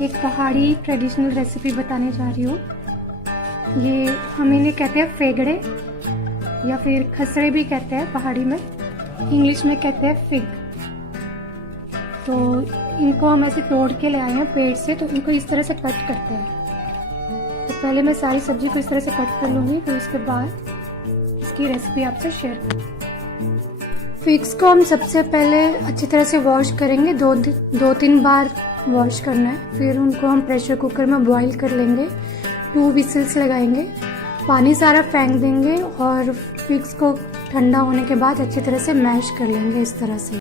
एक पहाड़ी traditional recipe बताने जा रही हूँ। ये हम इन्हें कहते हैं फेगड़े या फिर खसरे भी कहते हैं पहाड़ी में, इंग्लिश में कहते हैं फिग। तो इनको हम ऐसे तोड़ के ले आए हैं पेड़ से, तो इनको इस तरह से कट करते हैं। तो पहले मैं सारी सब्जी को इस तरह से कट कर लूँगी, फिर उसके बाद इसकी रेसिपी आपसे शेयर करूँगी। फिग्स को हम सबसे पहले अच्छी तरह से वॉश करेंगे, दो तीन बार वॉश करना है। फिर उनको हम प्रेशर कुकर में बॉईल कर लेंगे, 2 विसिल्स लगाएंगे, पानी सारा फेंक देंगे और फिग्स को ठंडा होने के बाद अच्छी तरह से मैश कर लेंगे इस तरह से।